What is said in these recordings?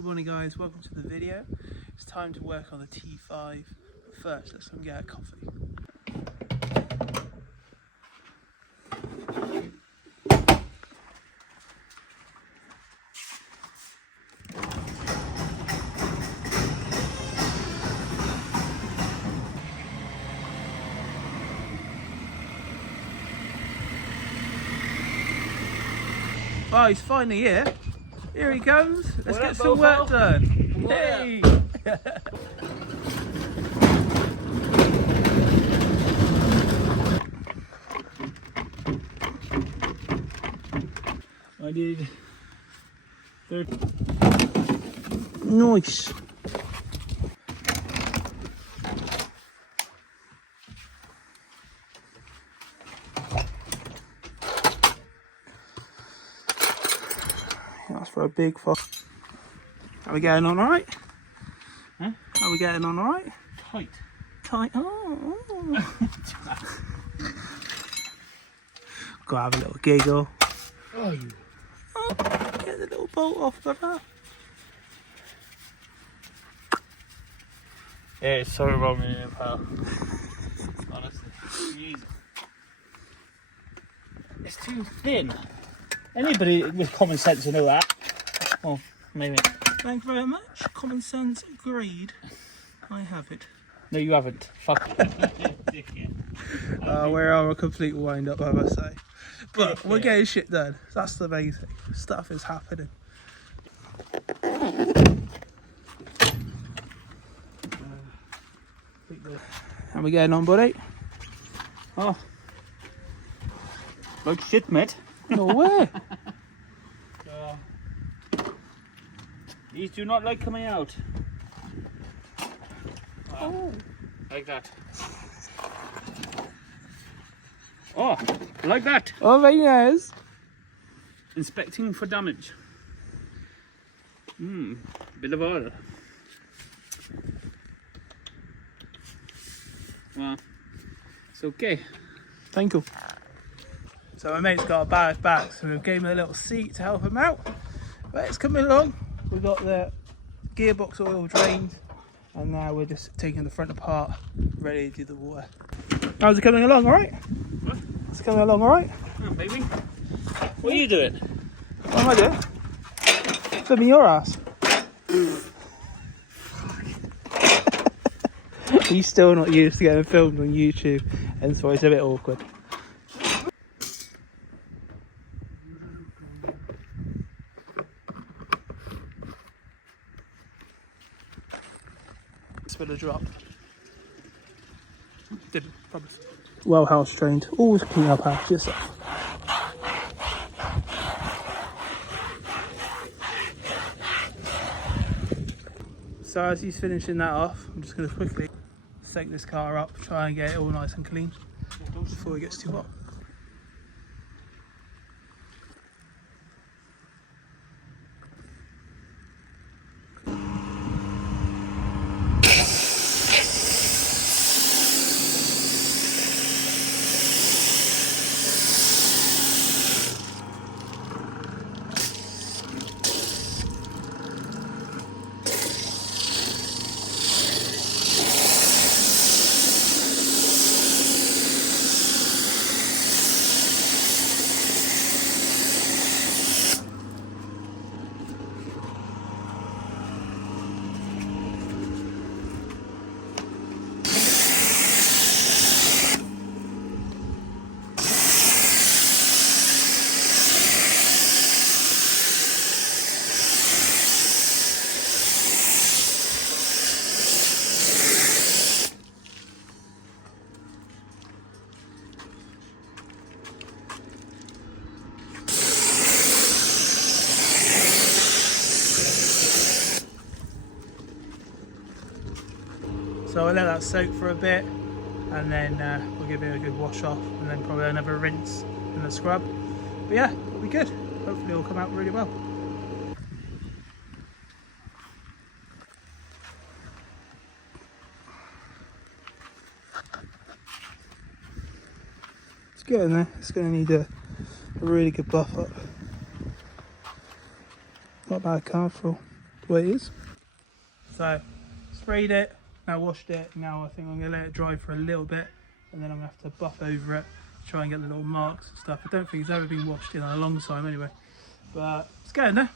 Good morning guys, welcome to the video. It's time to work on the T5. But first, let's go and get a coffee. Oh, he's finally here. Here he comes. Let's get some work done. Hey! I did 30. Nice. That's for a big fuck. Are we getting on alright? Huh? Are we getting on alright? Tight. Tight. Oh. Go have a little giggle. Oh, you. Oh, get the little bolt off, brother. Yeah, it's so wrong in here, pal. Honestly. Jesus. It's too thin. Anybody with common sense will know that. Well, maybe. Thank you very much. Common sense agreed. I have it. No, you haven't. Fuck. We're on a complete wind up, I must say. But we're getting shit done. That's the main thing. Stuff is happening. How we getting on, buddy? Oh. Like shit, mate. No way. These do not like coming out. Oh. Like that. Oh, like that. Oh, very nice. Inspecting for damage. Bit of oil. Well, it's okay. Thank you. So my mate's got a bad back, so we gave him a little seat to help him out. But it's coming along. We've got the gearbox oil drained, and now we're just taking the front apart, ready to do the water. How's it coming along, alright? What? It's coming along alright? Oh, baby. What are you doing? What am I doing? Filming your ass. He's still not used to getting filmed on YouTube, and so it's a bit awkward. Spill a drop. Didn't, promise. Well house trained. Always clean up after yourself. So as he's finishing that off, I'm just going to quickly set this car up, try and get it all nice and clean before it gets too hot. So I'll let that soak for a bit, and then we'll give it a good wash off, and then probably another rinse and a scrub. But yeah, it'll be good. Hopefully it'll come out really well. It's getting there. It's going to need a really good buff up. Not bad car for all. what it is. So, sprayed it, now washed it. Now I think I'm going to let it dry for a little bit, and then I'm going to have to buff over it, try and get the little marks and stuff. I don't think it's ever been washed in a long time anyway. But it's getting there.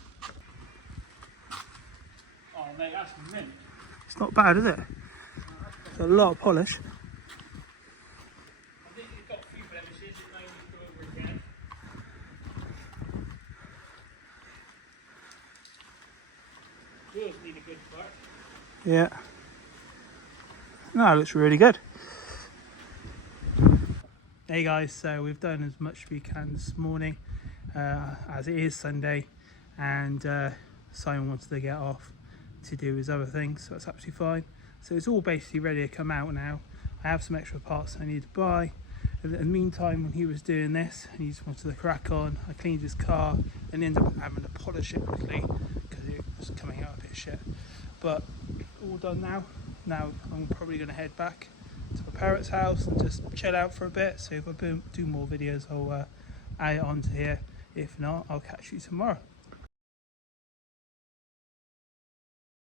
Oh mate, that's mint. It's not bad, is it? It's a lot of polish. I think you've got a few blemishes that may need to go over again. Wheels need a good part. Yeah. No, it looks really good. Hey guys, so we've done as much as we can this morning, as it is Sunday, and Simon wanted to get off to do his other things, so that's absolutely fine. So it's all basically ready to come out now. I have some extra parts I need to buy. In the meantime, when he was doing this, he just wanted to crack on. I cleaned his car and ended up having to polish it quickly because it was coming out a bit shit. But all done now. Now I'm probably going to head back to my parents' house and just chill out for a bit. So if I do more videos, I'll add it onto here. If not, I'll catch you tomorrow.